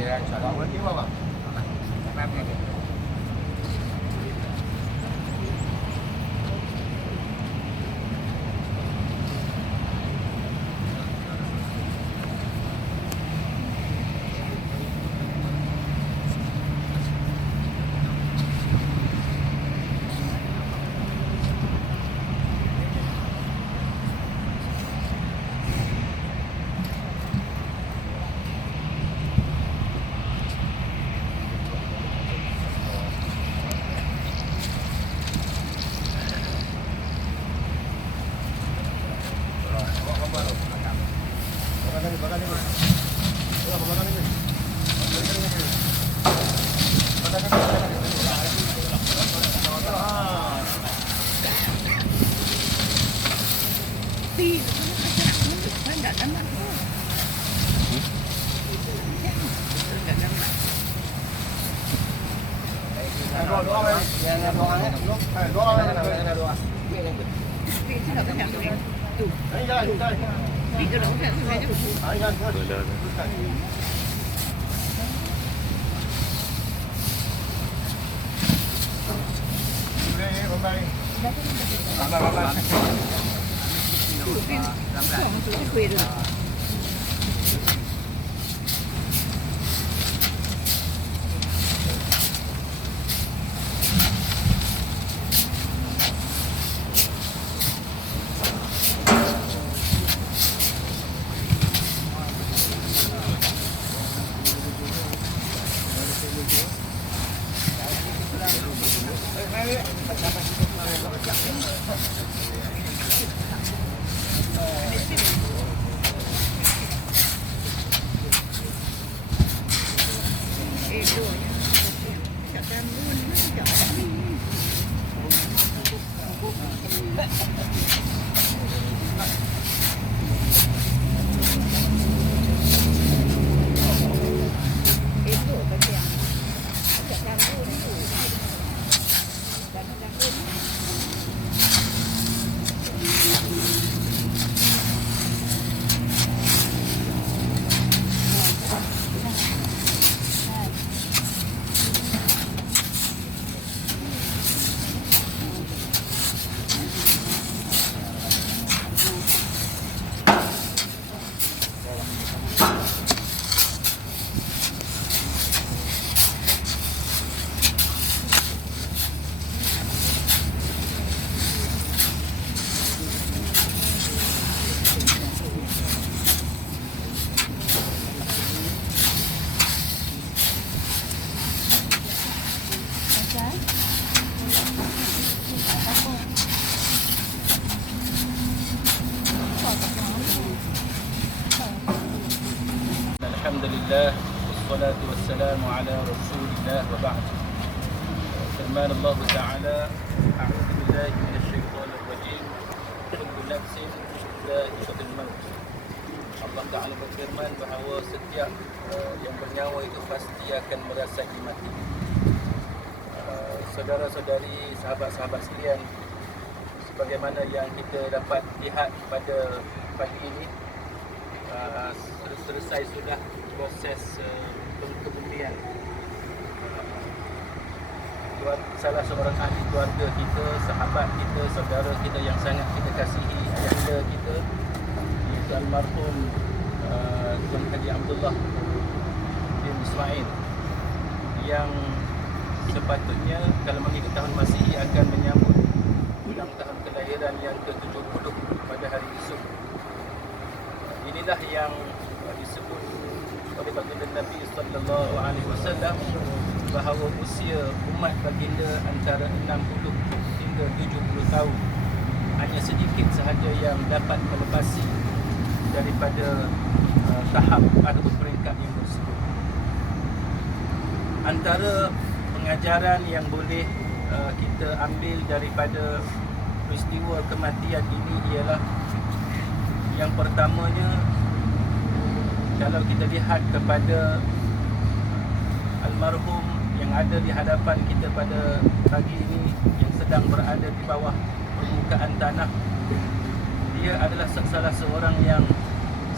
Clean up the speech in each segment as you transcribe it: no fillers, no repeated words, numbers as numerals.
ya, insyaAllah. Berarti apa, Bang? Alhamdulillah, wassalatu wassalamu ala rasulillah wa ba'd. Firman Allah Ta'ala, a'udhu billahi minasyaitanir rajim, kullu nafsin dha'iqatul maut. Allah Ta'ala berfirman bahawa setiap yang bernyawa itu pasti akan merasai mati. Saudara-saudari, sahabat-sahabat sekalian, sebagaimana yang kita dapat lihat pada pagi ini, selesai sudah proses pengkebumian salah seorang ahli keluarga kita, sahabat kita, saudara kita yang sangat kita kasihi, ayahanda kita, iaitu almarhum Tuan Haji Abdullah bin Ismail, yang sepatutnya kalau mengikut tahun Masihi akan menyambut ulang tahun kelahiran yang ke-70 pada hari esok. Inilah yang disebut oleh baginda Nabi sallallahu alaihi wasallam bahawa usia umat baginda antara 60 hingga 70 tahun. Hanya sedikit sahaja yang dapat melepasi daripada tahap atau peringkat yang tersebut. Antara pengajaran yang boleh kita ambil daripada peristiwa kematian ini ialah, yang pertamanya, kalau kita lihat kepada almarhum yang ada di hadapan kita pada pagi ini, yang sedang berada di bawah permukaan tanah, dia adalah salah seorang yang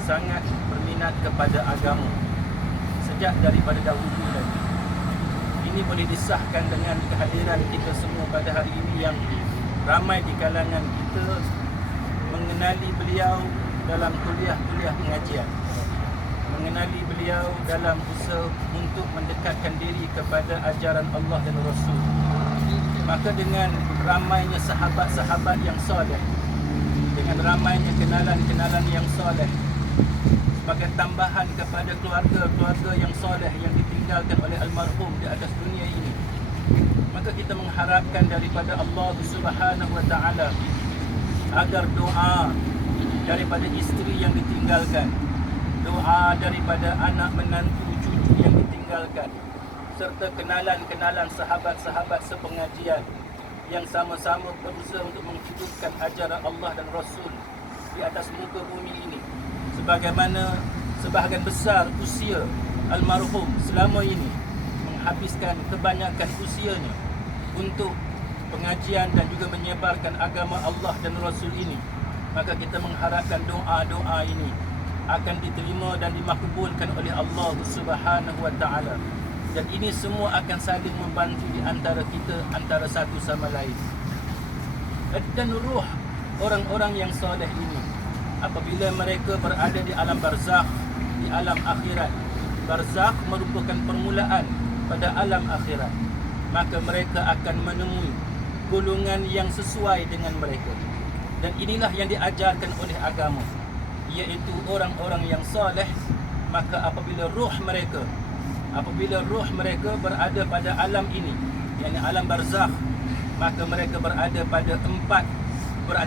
sangat berminat kepada agama. sejak daripada dahulu lagi. Ini boleh disahkan dengan kehadiran kita semua pada hari ini yang ramai di kalangan kita mengenali beliau dalam kuliah-kuliah pengajian, mengenali beliau dalam usaha untuk mendekatkan diri kepada ajaran Allah dan Rasul. Maka dengan ramainya sahabat-sahabat yang soleh, dengan ramainya kenalan-kenalan yang soleh, sebagai tambahan kepada keluarga-keluarga yang soleh yang ditinggalkan oleh almarhum di atas dunia ini, maka kita mengharapkan daripada Allah Subhanahu wa taala agar doa daripada isteri yang ditinggalkan, doa daripada anak menantu cucu yang ditinggalkan, serta kenalan-kenalan sahabat-sahabat sepengajian yang sama-sama berusaha untuk menghidupkan ajaran Allah dan Rasul di atas muka bumi ini, sebagaimana sebahagian besar usia almarhum selama ini menghabiskan kebanyakan usianya untuk pengajian dan juga menyebarkan agama Allah dan Rasul ini. Maka kita mengharapkan doa-doa ini akan diterima dan dimakbulkan oleh Allah Subhanahu wa taala. Dan ini semua akan saling membantu di antara kita, antara satu sama lain. Dan ruh orang-orang yang soleh ini, apabila mereka berada di alam barzakh, di alam akhirat, barzakh merupakan permulaan pada alam akhirat, maka mereka akan menemui golongan yang sesuai dengan mereka. Dan inilah yang diajarkan oleh agama, iaitu orang-orang yang soleh. Maka apabila ruh mereka berada pada alam ini, yakni alam barzakh, maka mereka berada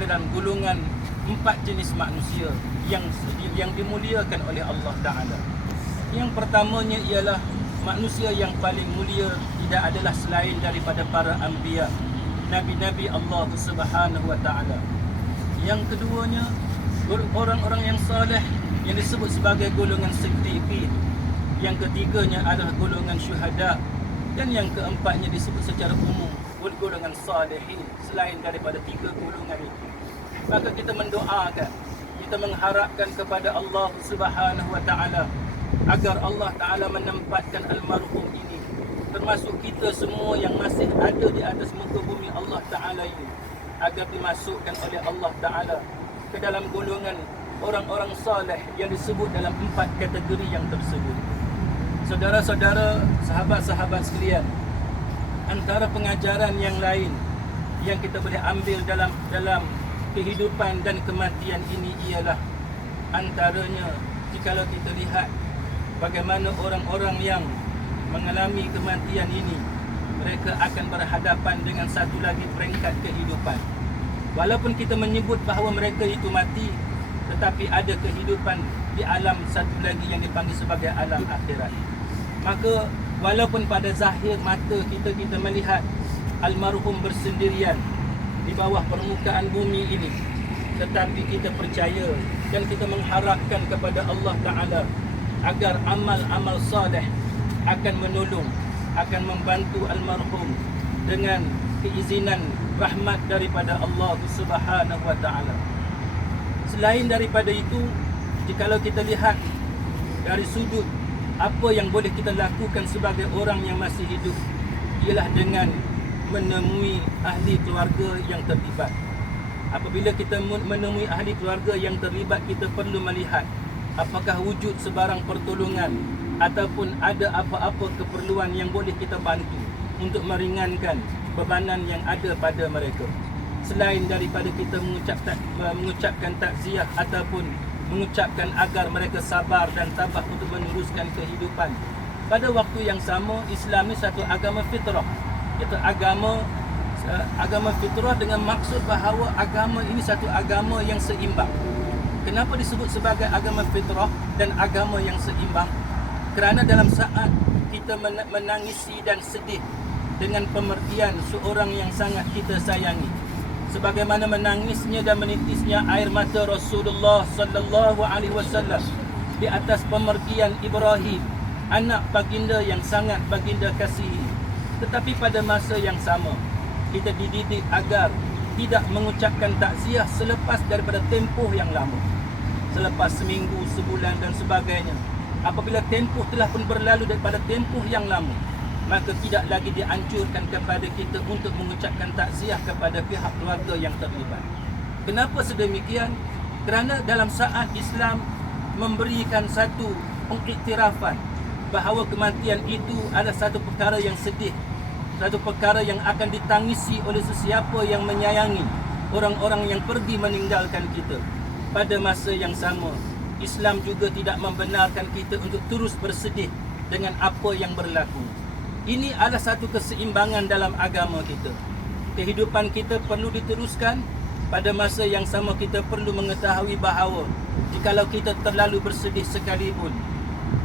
dalam golongan 4 jenis manusia yang dimuliakan oleh Allah Ta'ala. Yang pertamanya ialah manusia yang paling mulia tidak adalah selain daripada para anbiya, nabi-nabi Allah Subhanahu wa taala. Yang keduanya, orang-orang yang soleh yang disebut sebagai golongan siddiqin. Yang ketiganya adalah golongan syuhada, dan yang keempatnya disebut secara umum golongan salihin, selain daripada 3 golongan itu. Maka kita mendoakan, kita mengharapkan kepada Allah Subhanahu wa taala agar Allah Taala menempatkan almarhum ini, termasuk kita semua yang masih ada di atas muka bumi Allah Taala ini, agar dimasukkan oleh Allah Taala ke dalam golongan orang-orang soleh yang disebut dalam 4 kategori yang tersebut. Saudara-saudara, sahabat-sahabat sekalian, antara pengajaran yang lain yang kita boleh ambil dalam kehidupan dan kematian ini ialah, antaranya, jikalau kita lihat bagaimana orang-orang yang mengalami kematian ini, mereka akan berhadapan dengan satu lagi peringkat kehidupan. Walaupun kita menyebut bahawa mereka itu mati, tetapi ada kehidupan di alam satu lagi yang dipanggil sebagai alam akhirat. Maka walaupun pada zahir mata kita melihat almarhum bersendirian di bawah permukaan bumi ini, tetapi kita percaya dan kita mengharapkan kepada Allah Ta'ala agar amal-amal soleh akan menolong, akan membantu almarhum dengan keizinan rahmat daripada Allah Subhanahu wa taala. Selain daripada itu, jikalau kita lihat dari sudut apa yang boleh kita lakukan sebagai orang yang masih hidup, ialah dengan menemui ahli keluarga yang terlibat. Apabila kita menemui ahli keluarga yang terlibat, kita perlu melihat apakah wujud sebarang pertolongan ataupun ada apa-apa keperluan yang boleh kita bantu untuk meringankan bebanan yang ada pada mereka. Selain daripada kita mengucapkan takziah ataupun mengucapkan agar mereka sabar dan tabah untuk meneruskan kehidupan. Pada waktu yang sama, Islam ini satu agama fitrah, iaitu agama fitrah dengan maksud bahawa agama ini satu agama yang seimbang. Kenapa disebut sebagai agama fitrah dan agama yang seimbang? Kerana dalam saat kita menangisi dan sedih dengan pemergian seorang yang sangat kita sayangi, sebagaimana menangisnya dan menitisnya air mata Rasulullah sallallahu alaihi wasallam di atas pemergian Ibrahim, anak baginda yang sangat baginda kasihi. Tetapi pada masa yang sama, kita dididik agar tidak mengucapkan takziah selepas daripada tempoh yang lama, selepas seminggu, sebulan dan sebagainya. apabila tempoh telah pun berlalu daripada tempoh yang lama, maka tidak lagi dianjurkan kepada kita untuk mengucapkan takziah kepada pihak keluarga yang terlibat. Kenapa sedemikian? Kerana dalam saat Islam memberikan satu pengiktirafan bahawa kematian itu adalah satu perkara yang sedih, satu perkara yang akan ditangisi oleh sesiapa yang menyayangi orang-orang yang pergi meninggalkan kita. Pada masa yang sama, Islam juga tidak membenarkan kita untuk terus bersedih dengan apa yang berlaku. Ini adalah satu keseimbangan dalam agama kita. Kehidupan kita perlu diteruskan. Pada masa yang sama kita perlu mengetahui bahawa jikalau kita terlalu bersedih sekalipun,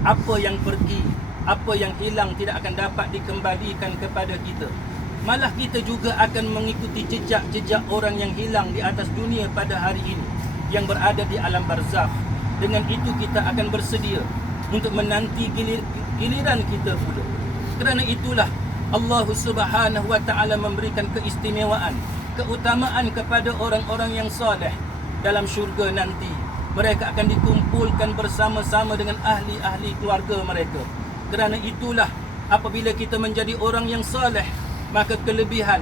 apa yang pergi, apa yang hilang tidak akan dapat dikembalikan kepada kita. Malah kita juga akan mengikuti jejak-jejak orang yang hilang di atas dunia pada hari ini, yang berada di alam barzakh. Dengan itu kita akan bersedia untuk menanti giliran kita pula. Kerana itulah Allah Subhanahu wa taala memberikan keistimewaan, keutamaan kepada orang-orang yang soleh. Dalam syurga nanti mereka akan dikumpulkan bersama-sama dengan ahli-ahli keluarga mereka. Kerana itulah apabila kita menjadi orang yang soleh, maka kelebihan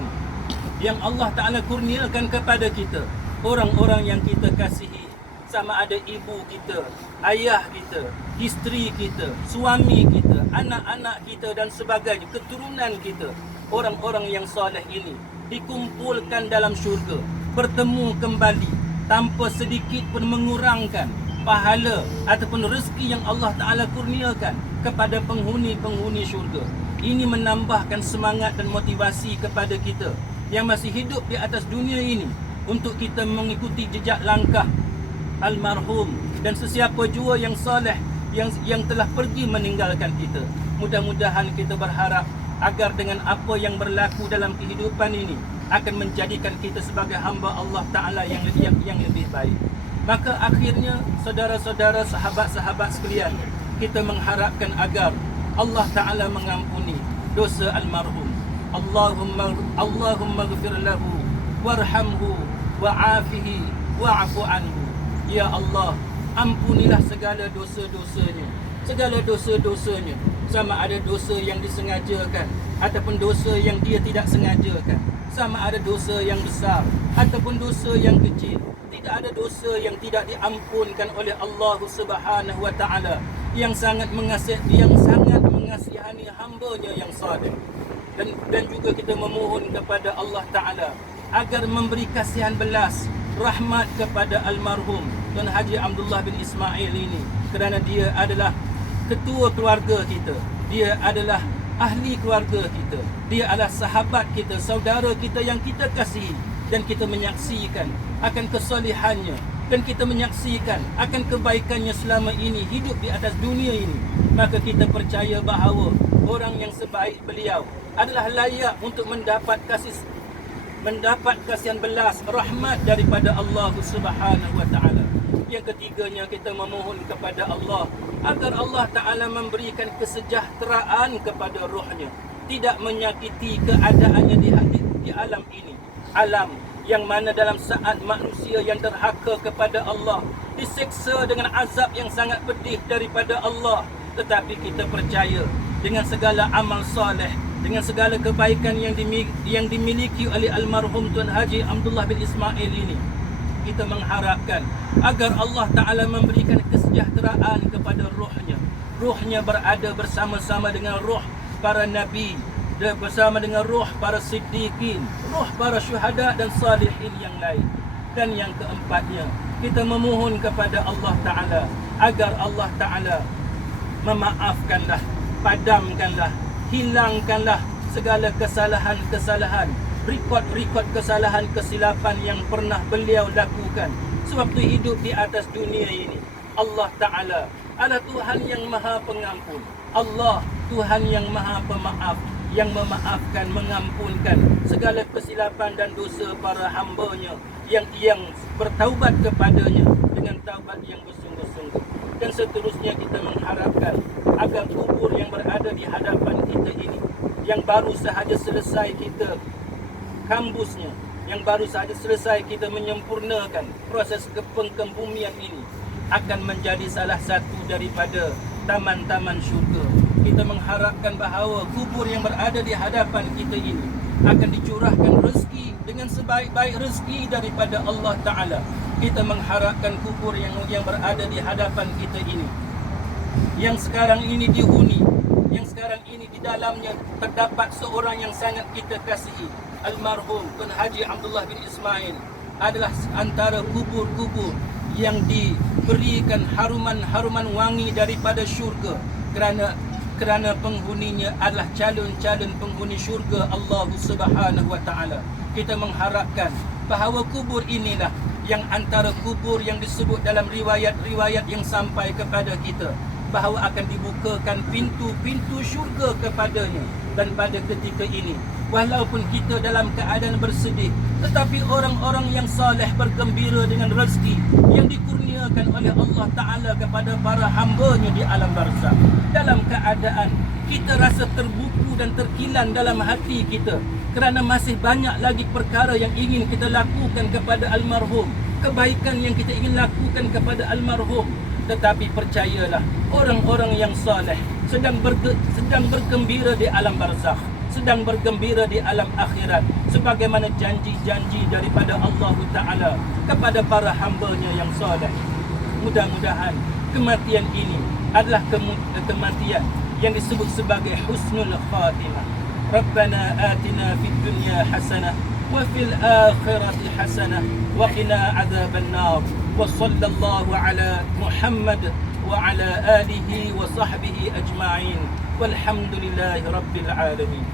yang Allah Ta'ala kurniakan kepada kita, orang-orang yang kita kasihi, sama ada ibu kita, ayah kita, isteri kita, suami kita, anak-anak kita dan sebagainya, keturunan kita, orang-orang yang soleh ini dikumpulkan dalam syurga, bertemu kembali tanpa sedikit pun mengurangkan pahala ataupun rezeki yang Allah Ta'ala kurniakan kepada penghuni-penghuni syurga. Ini menambahkan semangat dan motivasi kepada kita yang masih hidup di atas dunia ini untuk kita mengikuti jejak langkah almarhum dan sesiapa jua yang soleh yang telah pergi meninggalkan kita. Mudah-mudahan kita berharap agar dengan apa yang berlaku dalam kehidupan ini akan menjadikan kita sebagai hamba Allah Ta'ala yang lebih baik. Maka akhirnya saudara-saudara, sahabat-sahabat sekalian, kita mengharapkan agar Allah Ta'ala mengampuni dosa almarhum. Allahumma ghfir lahu warhamhu wa'afihi wa'afu anhu. Ya Allah, ampunilah segala dosa-dosanya, segala dosa-dosanya, sama ada dosa yang disengajakan ataupun dosa yang dia tidak sengajakan, sama ada dosa yang besar ataupun dosa yang kecil. Tidak ada dosa yang tidak diampunkan oleh Allah Subhanahu wa taala yang sangat mengasihani hamba-Nya yang saleh. Dan juga kita memohon kepada Allah Taala agar memberi kasihan belas rahmat kepada almarhum Tuan Haji Abdullah bin Ismail ini, kerana dia adalah ketua keluarga kita, dia adalah ahli keluarga kita, dia adalah sahabat kita, saudara kita yang kita kasihi, dan kita menyaksikan akan kesolihannya dan kita menyaksikan akan kebaikannya selama ini hidup di atas dunia ini. Maka kita percaya bahawa orang yang sebaik beliau adalah layak untuk mendapat kasihan belas rahmat daripada Allah Subhanahu wa taala. Yang ketiganya, kita memohon kepada Allah agar Allah Taala memberikan kesejahteraan kepada rohnya, tidak menyakiti keadaannya di alam ini, alam yang mana dalam saat manusia yang derhaka kepada Allah diseksa dengan azab yang sangat pedih daripada Allah. Tetapi kita percaya dengan segala amal soleh, dengan segala kebaikan yang dimiliki oleh almarhum Tuan Haji Abdullah bin Ismail ini, kita mengharapkan agar Allah Ta'ala memberikan kesejahteraan kepada rohnya. Rohnya berada bersama-sama dengan roh para nabi, bersama dengan roh para siddiqin, roh para syuhada dan salihin yang lain. Dan yang keempatnya, kita memohon kepada Allah Ta'ala agar Allah Ta'ala memaafkanlah, padamkanlah, hilangkanlah segala kesalahan-kesalahan, rekod-rekod kesalahan kesilapan yang pernah beliau lakukan sewaktu hidup di atas dunia ini. Allah Ta'ala adalah Tuhan yang maha pengampun, Allah Tuhan yang maha pemaaf, yang memaafkan, mengampunkan segala kesilapan dan dosa para hamba-Nya yang bertaubat kepadanya dengan taubat yang bersungguh-sungguh. Dan seterusnya kita mengharapkan agar kubur yang berada di hadapan kita ini, yang baru sahaja selesai kita kambusnya, yang baru sahaja selesai kita menyempurnakan proses pengkebumian ini, akan menjadi salah satu daripada taman-taman syurga. Kita mengharapkan bahawa kubur yang berada di hadapan kita ini akan dicurahkan rezeki dengan sebaik-baik rezeki daripada Allah Ta'ala. Kita mengharapkan kubur yang berada di hadapan kita ini, yang sekarang ini dihuni, yang sekarang ini di dalamnya terdapat seorang yang sangat kita kasihi, almarhum Tun Haji Abdullah bin Ismail, adalah antara kubur-kubur yang diberikan haruman-haruman wangi daripada syurga, kerana penghuninya adalah calon-calon penghuni syurga Allah Subhanahu wa Ta'ala. Kita mengharapkan bahawa kubur inilah yang antara kubur yang disebut dalam riwayat-riwayat yang sampai kepada kita, bahawa akan dibukakan pintu-pintu syurga kepadanya. Dan pada ketika ini, walaupun kita dalam keadaan bersedih, tetapi orang-orang yang saleh bergembira dengan rezeki yang dikurniakan oleh Allah Ta'ala kepada para hamba-Nya di alam barzakh. Dalam keadaan kita rasa terbuku dan terkilan dalam hati kita, kerana masih banyak lagi perkara yang ingin kita lakukan kepada almarhum, kebaikan yang kita ingin lakukan kepada almarhum. Tetapi percayalah, orang-orang yang saleh sedang bergembira di alam barzakh, sedang bergembira di alam akhirat, sebagaimana janji-janji daripada Allah Ta'ala kepada para hamba-Nya yang saleh. Mudah-mudahan kematian ini adalah kematian yang disebut sebagai husnul khatimah. Rabbana atina fid dunya hasanah wa fil akhirati hasanah wa qina adzaban nar. Wa sallallahu ala Muhammad wa ala alihi wa sahbihi ajma'in. Walhamdulillahi rabbil alamin.